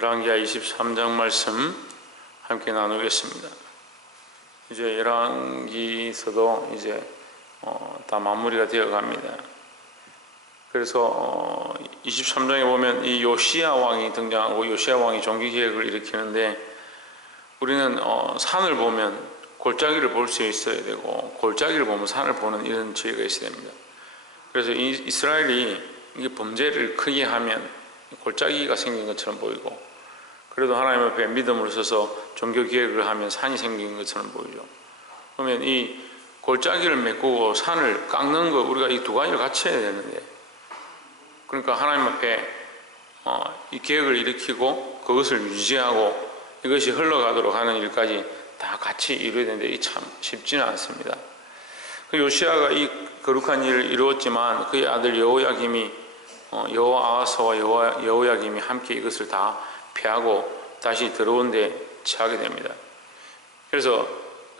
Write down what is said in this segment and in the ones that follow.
열왕기하 23장 말씀 함께 나누겠습니다. 이제 열왕기서도 이제 다 마무리가 되어 갑니다. 그래서 23장에 보면 이 요시야 왕이 등장하고 요시야 왕이 종기개혁을 일으키는데 우리는 산을 보면 골짜기를 볼 수 있어야 되고 골짜기를 보면 산을 보는 이런 지혜가 있어야 됩니다. 그래서 이스라엘이 이게 범죄를 크게 하면 골짜기가 생긴 것처럼 보이고, 그래도 하나님 앞에 믿음으로 서서 종교개혁을 하면 산이 생긴 것처럼 보이죠. 그러면 이 골짜기를 메꾸고 산을 깎는 거, 우리가 이 두 가지를 같이 해야 되는데, 그러니까 하나님 앞에 이 개혁을 일으키고 그것을 유지하고 이것이 흘러가도록 하는 일까지 다 같이 이루어야 되는데 이 참 쉽지는 않습니다. 그 요시야가 이 거룩한 일을 이루었지만 그의 아들 여호야김이 여호아하스와 여호야김이 함께 이것을 다 피하고 다시 더러운 데 처하게 됩니다. 그래서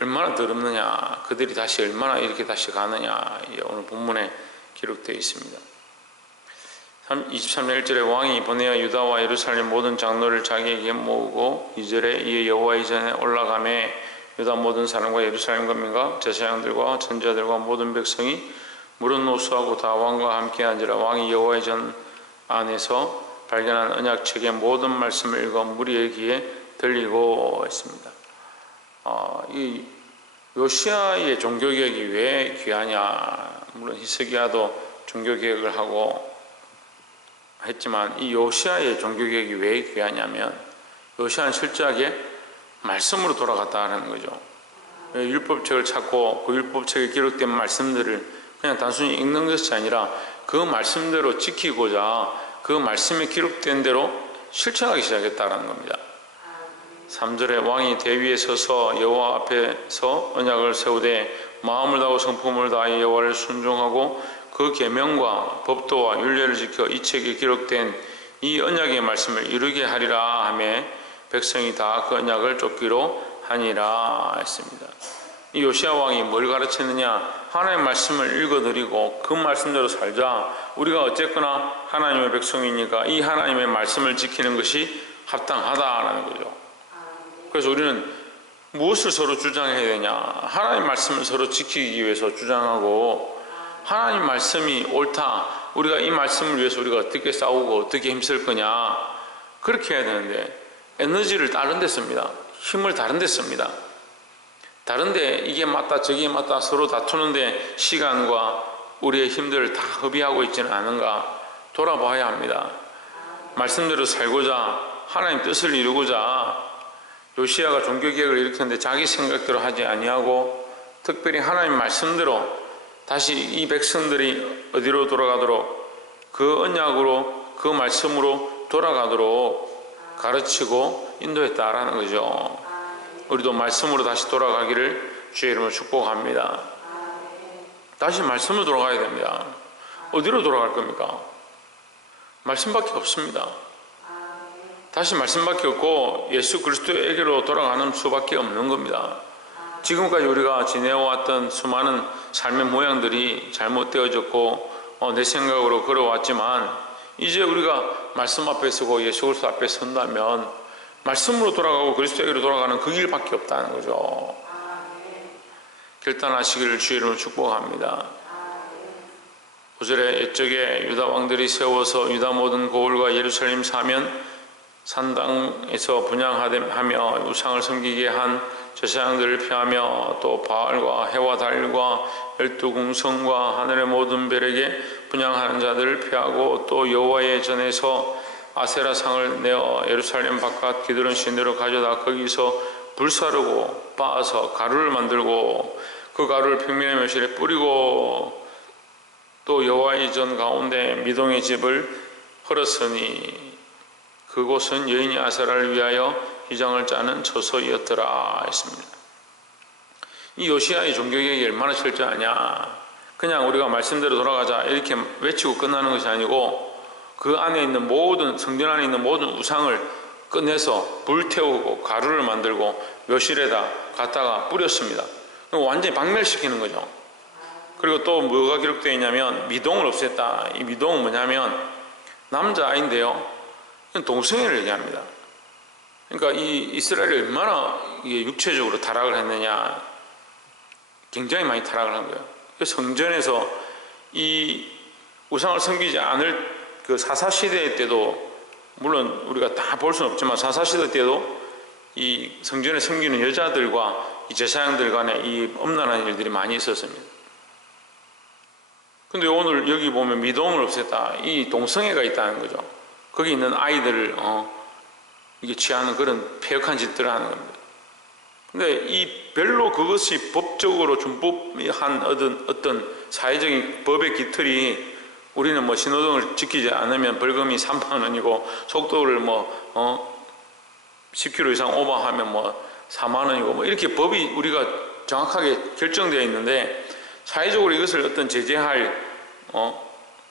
얼마나 더럽느냐, 그들이 다시 얼마나 이렇게 다시 가느냐, 오늘 본문에 기록되어 있습니다. 23장 1절에 왕이 보내어 유다와 예루살렘 모든 장로를 자기에게 모으고 2절에 이에 여호와의 전에 올라가매 유다 모든 사람과 예루살렘 거민과 제사장들과 선지자들과 모든 백성이 무릇 노수하고 다 왕과 함께 앉으라. 왕이 여호와의 전 안에서 발견한 언약책의 모든 말씀을 읽어 무리의 귀에 들리고 했습니다. 이 요시야의 종교개혁이 왜 귀하냐, 물론 히스기야도 종교개혁을 하고 했지만 이 요시야의 종교개혁이 왜 귀하냐면 요시야는 실제하게 말씀으로 돌아갔다는 거죠. 율법책을 찾고 그 율법책에 기록된 말씀들을 그냥 단순히 읽는 것이 아니라 그 말씀대로 지키고자 그 말씀에 기록된 대로 실천하기 시작했다는 겁니다. 3절에 왕이 대위에 서서 여호와 앞에서 언약을 세우되 마음을 다하고 성품을 다하여 여호와를 순종하고 그 계명과 법도와 율례를 지켜 이 책에 기록된 이 언약의 말씀을 이루게 하리라 하며 백성이 다 그 언약을 쫓기로 하니라 했습니다. 이 요시야 왕이 뭘 가르쳤느냐, 하나님의 말씀을 읽어드리고 그 말씀대로 살자. 우리가 어쨌거나 하나님의 백성이니까 이 하나님의 말씀을 지키는 것이 합당하다라는 거죠. 그래서 우리는 무엇을 서로 주장해야 되냐, 하나님 말씀을 서로 지키기 위해서 주장하고, 하나님 말씀이 옳다, 우리가 이 말씀을 위해서 우리가 어떻게 싸우고 어떻게 힘쓸 거냐, 그렇게 해야 되는데 에너지를 다른 데 씁니다. 힘을 다른 데 씁니다. 다른데 이게 맞다 저게 맞다 서로 다투는데 시간과 우리의 힘들을 다 허비하고 있지는 않은가 돌아봐야 합니다. 말씀대로 살고자, 하나님 뜻을 이루고자. 요시야가 종교개혁을 일으켰는데 자기 생각대로 하지 아니하고 특별히 하나님 말씀대로 다시 이 백성들이 어디로 돌아가도록, 그 언약으로 그 말씀으로 돌아가도록 가르치고 인도했다라는 거죠. 우리도 말씀으로 다시 돌아가기를 주의 이름으로 축복합니다. 다시 말씀으로 돌아가야 됩니다. 어디로 돌아갈 겁니까? 말씀밖에 없습니다. 다시 말씀밖에 없고 예수 그리스도에게로 돌아가는 수밖에 없는 겁니다. 지금까지 우리가 지내왔던 수많은 삶의 모양들이 잘못되어졌고 내 생각으로 걸어왔지만 이제 우리가 말씀 앞에 서고 예수 그리스도 앞에 선다면 말씀으로 돌아가고 그리스도에게로 돌아가는 그 길밖에 없다는 거죠. 결단하시기를 주의 이름으로 축복합니다. 5절에 옛적에 유다 왕들이 세워서 유다 모든 고을과 예루살렘 사면 산당에서 분향하며 우상을 섬기게 한 제사장들을 피하며 또 바알과 해와 달과 12궁성과 하늘의 모든 별에게 분향하는 자들을 피하고 또 여호와의 전에서 아세라상을 내어 예루살렘 바깥 기드론 시내로 가져다 거기서 불사르고 빻아서 가루를 만들고 그 가루를 평민의 묘실에 뿌리고 또 여호와의 전 가운데 미동의 집을 헐었으니 그곳은 여인이 아세라를 위하여 휘장을 짜는 처소이었더라 했습니다. 이 요시야의 종교개혁이 얼마나 철저하냐, 그냥 우리가 말씀대로 돌아가자 이렇게 외치고 끝나는 것이 아니고 그 안에 있는 모든, 성전 안에 있는 모든 우상을 꺼내서 불태우고 가루를 만들고 묘실에다 갖다가 뿌렸습니다. 완전히 박멸시키는 거죠. 그리고 또 뭐가 기록되어 있냐면 미동을 없앴다. 이 미동은 뭐냐면 남자아이인데요, 동성애를 얘기합니다. 그러니까 이 이스라엘이 얼마나 이게 육체적으로 타락을 했느냐, 굉장히 많이 타락을 한 거예요. 성전에서 이 우상을 섬기지 않을 그 사사시대 때도, 물론 우리가 다 볼 수는 없지만 사사시대 때도 이 성전에 섬기는 여자들과 이 제사장들 간에 이 엄란한 일들이 많이 있었습니다. 근데 오늘 여기 보면 미도움을 없앴다, 이 동성애가 있다는 거죠. 거기 있는 아이들을 이게 취하는 그런 폐역한 짓들을 하는 겁니다. 근데 이 별로 그것이 법적으로 준법한 어떤 사회적인 법의 기틀이, 우리는 뭐 신호등을 지키지 않으면 벌금이 3만 원이고 속도를 10km 이상 오버하면 4만 원이고 이렇게 법이 우리가 정확하게 결정되어 있는데, 사회적으로 이것을 어떤 제재할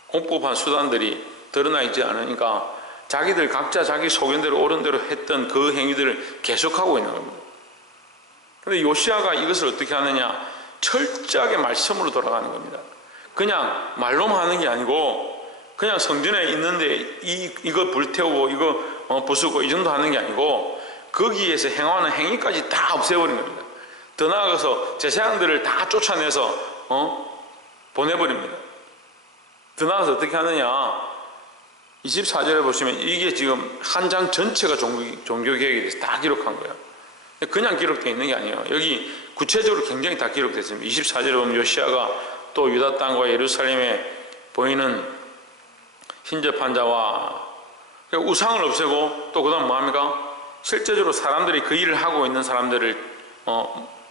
공법한 수단들이 드러나 있지 않으니까 자기들 각자 자기 소견대로 옳은 대로 했던 그 행위들을 계속하고 있는 겁니다. 그런데 요시아가 이것을 어떻게 하느냐, 철저하게 말씀으로 돌아가는 겁니다. 그냥 말로만 하는 게 아니고, 그냥 성전에 있는데 이거 불태우고 이거 부수고 이 정도 하는 게 아니고, 거기에서 행하는 행위까지 다 없애버린 겁니다. 더 나아가서 제사장들을 다 쫓아내서 보내버립니다. 더 나아가서 어떻게 하느냐, 24절에 보시면 이게 지금 한 장 전체가 종교개혁에 대해서 다 기록한 거예요. 그냥 기록되어 있는 게 아니에요. 여기 구체적으로 굉장히 다 기록됐습니다. 24절에 보면 요시아가 또 유다 땅과 예루살렘에 보이는 hin접한 자와 우상을 없애고, 또 그 다음 뭐합니까? 실제적으로 사람들이 그 일을 하고 있는 사람들을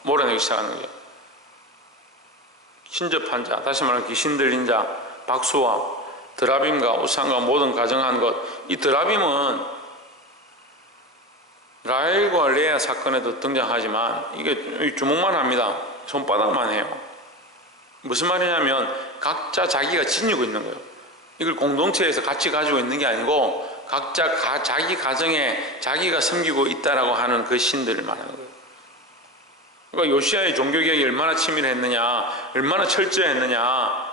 몰아내기 시작하는 거예요. hin접한 자, 다시 말하면 귀신 들린 자, 박수와 드라빔과 우상과 모든 가정한 것. 이 드라빔은 라헬과 레아 사건에도 등장하지만 이게 주목만 합니다. 손바닥만 해요. 무슨 말이냐면 각자 자기가 지니고 있는 거예요. 이걸 공동체에서 같이 가지고 있는 게 아니고 각자 자기 가정에 자기가 섬기고 있다라고 하는 그 신들을 말하는 거예요. 그러니까 요시아의 종교개혁이 얼마나 치밀했느냐, 얼마나 철저했느냐,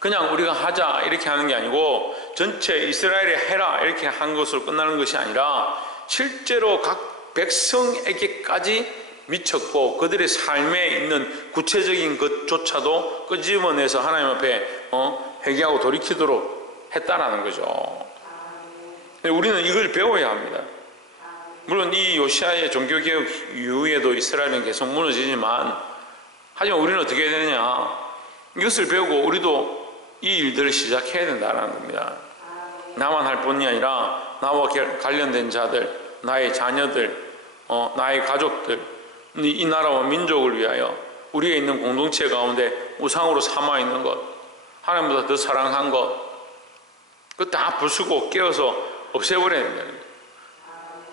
그냥 우리가 하자 이렇게 하는 게 아니고 전체 이스라엘에 해라 이렇게 한 것으로 끝나는 것이 아니라 실제로 각 백성에게까지 미쳤고, 그들의 삶에 있는 구체적인 것조차도 끄집어내서 하나님 앞에 회개하고 돌이키도록 했다라는 거죠. 우리는 이걸 배워야 합니다. 물론 이 요시아의 종교개혁 이후에도 이스라엘은 계속 무너지지만, 하지만 우리는 어떻게 해야 되느냐, 이것을 배우고 우리도 이 일들을 시작해야 된다는 겁니다. 나만 할 뿐이 아니라 나와 관련된 자들, 나의 자녀들, 나의 가족들, 이 나라와 민족을 위하여 우리가 있는 공동체 가운데 우상으로 삼아있는 것, 하나님보다 더 사랑한 것, 그거 다 부수고 깨어서 없애버려야 된다는 거예요.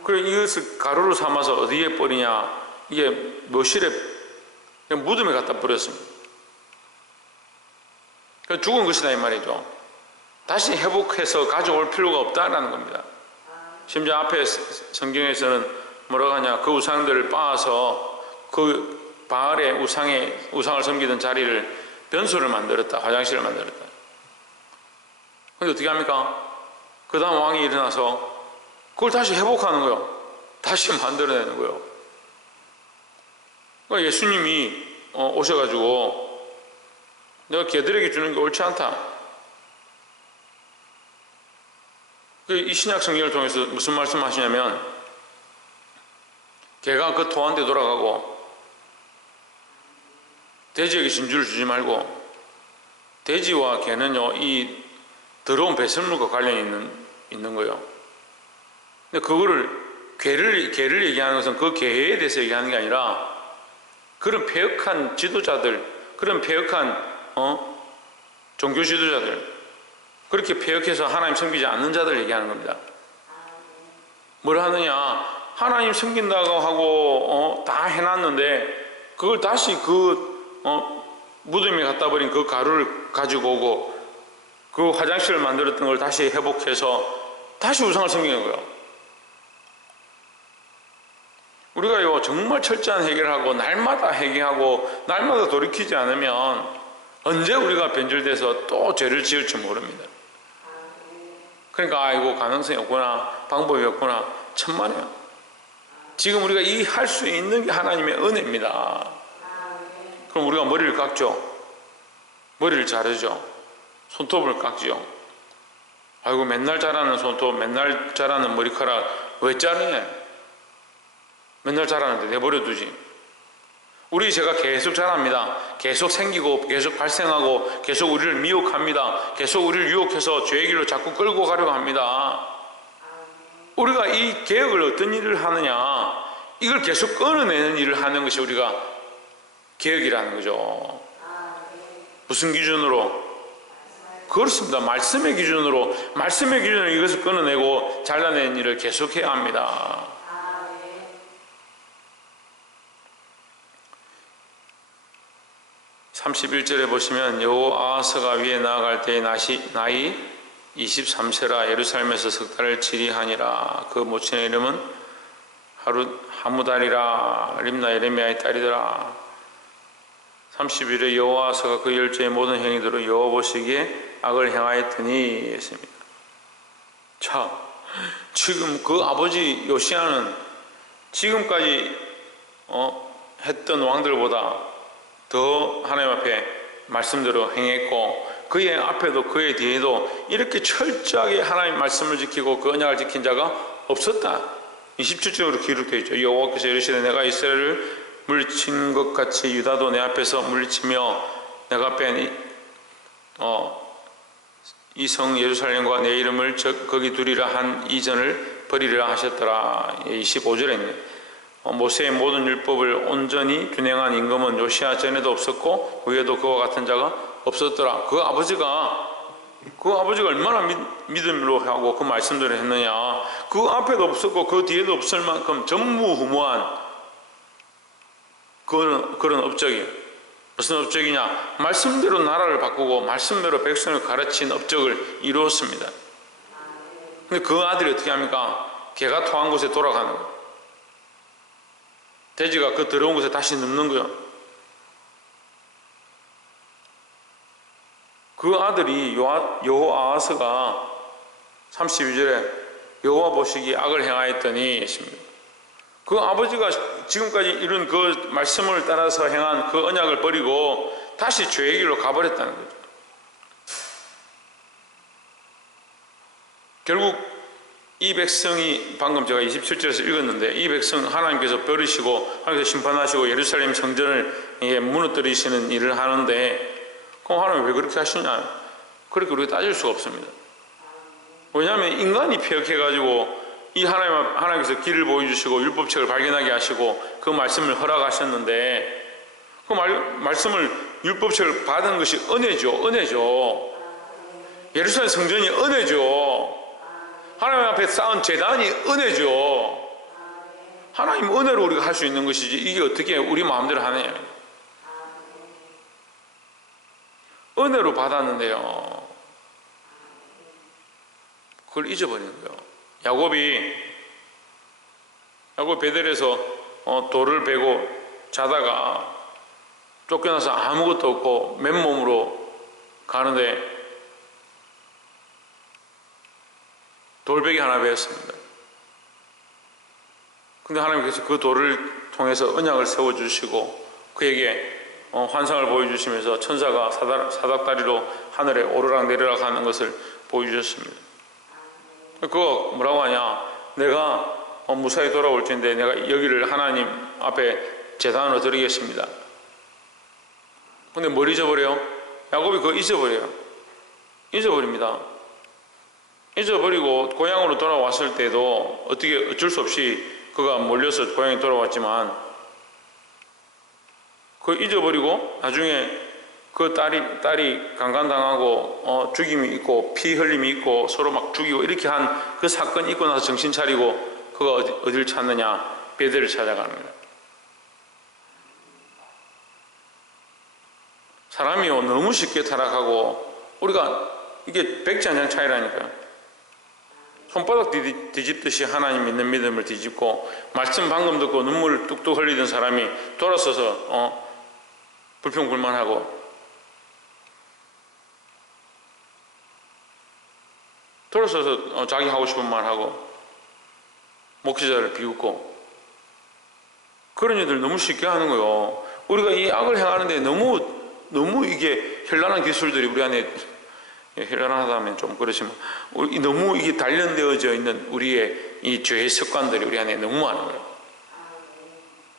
그리고 이것을 가루로 삼아서 어디에 버리냐, 이게 묘실에 그냥 무덤에 갖다 버렸습니다. 죽은 것이다 이 말이죠. 다시 회복해서 가져올 필요가 없다라는 겁니다. 심지어 앞에 성경에서는 뭐라고 하냐, 그 우상들을 빻아서 그 바알의 우상을 섬기던 자리를 변소를 만들었다, 화장실을 만들었다. 근데 어떻게 합니까? 그 다음 왕이 일어나서 그걸 다시 회복하는 거예요. 다시 만들어내는 거예요. 그러니까 예수님이 오셔가지고 내가 개들에게 주는 게 옳지 않다. 이 신약 성경을 통해서 무슨 말씀하시냐면, 개가 그 토한테 돌아가고 돼지에게 진주를 주지 말고, 돼지와 개는요 이 더러운 배설물과 관련이 있는 거예요. 근데 그거를 개를 얘기하는 것은 그 개에 대해서 얘기하는 게 아니라 그런 폐역한 지도자들, 그런 폐역한 종교 지도자들, 그렇게 폐역해서 하나님 섬기지 않는 자들 얘기하는 겁니다. 뭘 하느냐, 하나님 섬긴다고 하고 다 해놨는데 그걸 다시 무덤에 갖다 버린 그 가루를 가지고 오고 그 화장실을 만들었던 걸 다시 회복해서 다시 우상을 섬기는 거예요. 우리가요 정말 철저한 해결을 하고 날마다 회개하고 날마다 돌이키지 않으면 언제 우리가 변질돼서 또 죄를 지을지 모릅니다. 그러니까 아이고 가능성이 없구나, 방법이 없구나, 천만에요. 지금 우리가 이 할 수 있는 게 하나님의 은혜입니다. 그럼 우리가 머리를 깎죠. 머리를 자르죠. 손톱을 깎죠. 아이고 맨날 자라는 손톱, 맨날 자라는 머리카락 왜 자르냐? 맨날 자라는데 내버려 두지. 우리 제가 계속 자랍니다. 계속 생기고 계속 발생하고 계속 우리를 미혹합니다. 계속 우리를 유혹해서 죄의 길로 자꾸 끌고 가려고 합니다. 우리가 이 개혁을 어떤 일을 하느냐, 이걸 계속 끊어내는 일을 하는 것이 우리가 개혁이라는 거죠. 무슨 기준으로? 그렇습니다. 말씀의 기준으로 이것을 끊어내고 잘라내는 일을 계속해야 합니다. 31절에 보시면 여호아하스가 위에 나아갈 때의 나이 23세라 예루살렘에서 석 달을 지리하니라. 그 모친의 이름은 하무달이라. 림나 예레미야의 딸이더라. 31에 여호아하스가 그 열조의 모든 행위대로 여호와 보시기에 악을 행하였더니 했습니다. 자, 지금 그 아버지 요시야는 지금까지 했던 왕들보다 더 하나님 앞에 말씀대로 행했고, 그의 앞에도 그의 뒤에도 이렇게 철저하게 하나님 말씀을 지키고 그 언약을 지킨 자가 없었다. 27절로 기록되어 있죠. 여호와께서 이르시되 내가 이스라엘을 물리친 것 같이 유다도 내 앞에서 물리치며 내가 뺀 이 성 예루살렘과 내 이름을 거기 두리라 한 이전을 버리리라 하셨더라. 25절에 있네. 모세의 모든 율법을 온전히 준행한 임금은 요시야 전에도 없었고 후에도 그와 같은 자가 없었더라. 그 아버지가 얼마나 믿음으로 하고 그 말씀대로 했느냐. 그 앞에도 없었고 그 뒤에도 없을 만큼 전무후무한 그런 업적이. 무슨 업적이냐? 말씀대로 나라를 바꾸고 말씀대로 백성을 가르친 업적을 이루었습니다. 근데 그 아들이 어떻게 합니까? 개가 토한 곳에 돌아가는 거예요. 돼지가 그 더러운 곳에 다시 눕는 거예요. 그 아들이 여호아하스가 32절에 여호와 보시기에 악을 행하였더니 했습니다. 그 아버지가 지금까지 이룬 그 말씀을 따라서 행한 그 언약을 버리고 다시 죄의 길로 가버렸다는 거죠. 결국 이 백성이, 방금 제가 27절에서 읽었는데, 이 백성 하나님께서 버리시고 하나님께서 심판하시고 예루살렘 성전을 무너뜨리시는 일을 하는데, 그럼 하나님 왜 그렇게 하시냐? 그렇게 우리가 따질 수가 없습니다. 왜냐하면 인간이 폐역해가지고 이 하나님께서 길을 보여주시고 율법책을 발견하게 하시고 그 말씀을 허락하셨는데, 그 말씀을 율법책을 받은 것이 은혜죠. 예루살렘 성전이 은혜죠. 하나님 앞에 쌓은 제단이 은혜죠. 하나님 은혜로 우리가 할 수 있는 것이지 이게 어떻게 우리 마음대로 하느냐. 은혜로 받았는데요, 그걸 잊어버리는 거예요. 야곱이 베델에서 돌을 베고 자다가 쫓겨나서 아무것도 없고 맨몸으로 가는데 돌베개 하나 베었습니다. 근데 하나님께서 그 돌을 통해서 언약을 세워주시고 그에게 환상을 보여주시면서 천사가 사닥다리로 하늘에 오르락 내리락 하는 것을 보여주셨습니다. 그거 뭐라고 하냐? 내가 무사히 돌아올 텐데 내가 여기를 하나님 앞에 제단으로 드리겠습니다. 근데 뭘 잊어버려요? 야곱이 그거 잊어버립니다. 잊어버리고 고향으로 돌아왔을 때도 어쩔 수 없이 그가 몰려서 고향에 돌아왔지만, 그거 잊어버리고 나중에 그 딸이 강간당하고 죽임이 있고 피 흘림이 있고 서로 막 죽이고 이렇게 한 그 사건이 있고 나서 정신 차리고 그가 어디를 찾느냐? 베델을 찾아가는 거예요. 사람이요 너무 쉽게 타락하고, 우리가 이게 백지 한 장 차이라니까요. 손바닥 뒤집듯이 하나님 믿는 믿음을 뒤집고 말씀 방금 듣고 눈물을 뚝뚝 흘리던 사람이 돌아서서 불평불만하고, 돌아서서 자기 하고 싶은 말 하고 목회자를 비웃고, 그런 일들 너무 쉽게 하는 거예요. 우리가 이 악을 행하는데 너무 이게 현란한 기술들이 우리 안에, 현란하다면 좀 그렇지만 너무 이게 단련되어져 있는 우리의 이 죄의 습관들이 우리 안에 너무 많은 거예요.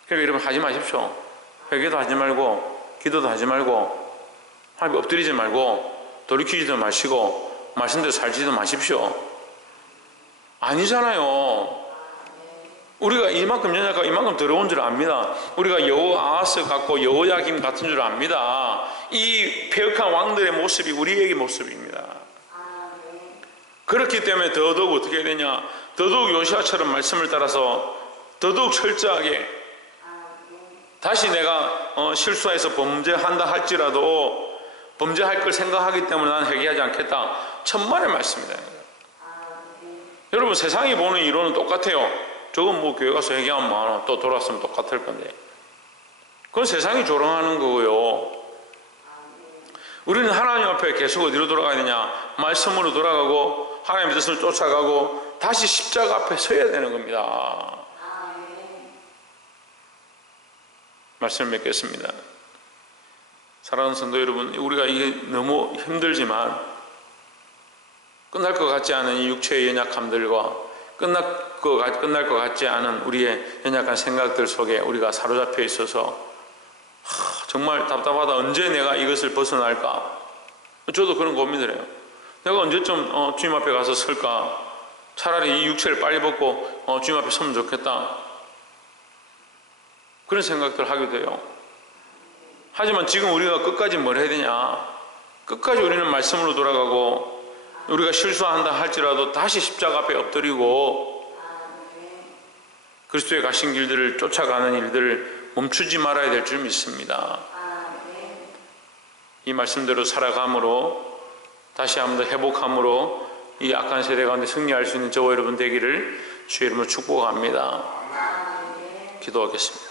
그러니까 여러분 하지 마십시오. 회개도 하지 말고 기도도 하지 말고 하나님 엎드리지 말고 돌이키지도 마시고 말씀대로 살지도 마십시오. 아니잖아요. 우리가 이만큼 연약하고 이만큼 더러운 줄 압니다. 우리가 여호아하스 같고 여호야김 같은 줄 압니다. 이 패역한 왕들의 모습이 우리에게 모습입니다. 그렇기 때문에 더더욱 어떻게 해야 되냐, 더더욱 요시아처럼 말씀을 따라서 더더욱 철저하게 다시 내가 실수해서 범죄한다 할지라도 범죄할 걸 생각하기 때문에 난 회개하지 않겠다. 천만의 말씀이다. 여러분 세상이 보는 이론은 똑같아요. 저건 뭐 교회 가서 회개하면 많아. 또 돌아왔으면 똑같을 건데. 그건 세상이 조롱하는 거고요. 우리는 하나님 앞에 계속 어디로 돌아가야 되냐? 말씀으로 돌아가고 하나님의 뜻을 쫓아가고 다시 십자가 앞에 서야 되는 겁니다. 말씀을 맺겠습니다. 사랑하는 성도 여러분, 우리가 이게 너무 힘들지만 끝날 것 같지 않은 이 육체의 연약함들과 끝날 것 같지 않은 우리의 연약한 생각들 속에 우리가 사로잡혀 있어서 정말 답답하다. 언제 내가 이것을 벗어날까? 저도 그런 고민을 해요. 내가 언제쯤 주님 앞에 가서 설까? 차라리 이 육체를 빨리 벗고 주님 앞에 서면 좋겠다. 그런 생각들을 하게 돼요. 하지만 지금 우리가 끝까지 뭘 해야 되냐? 끝까지 우리는 말씀으로 돌아가고 우리가 실수한다 할지라도 다시 십자가 앞에 엎드리고 그리스도의 가신 길들을 쫓아가는 일들을 멈추지 말아야 될 줄 믿습니다. 이 말씀대로 살아감으로 다시 한번 더 회복함으로 이 악한 세대 가운데 승리할 수 있는 저와 여러분 되기를 주의 이름으로 축복합니다. 기도하겠습니다.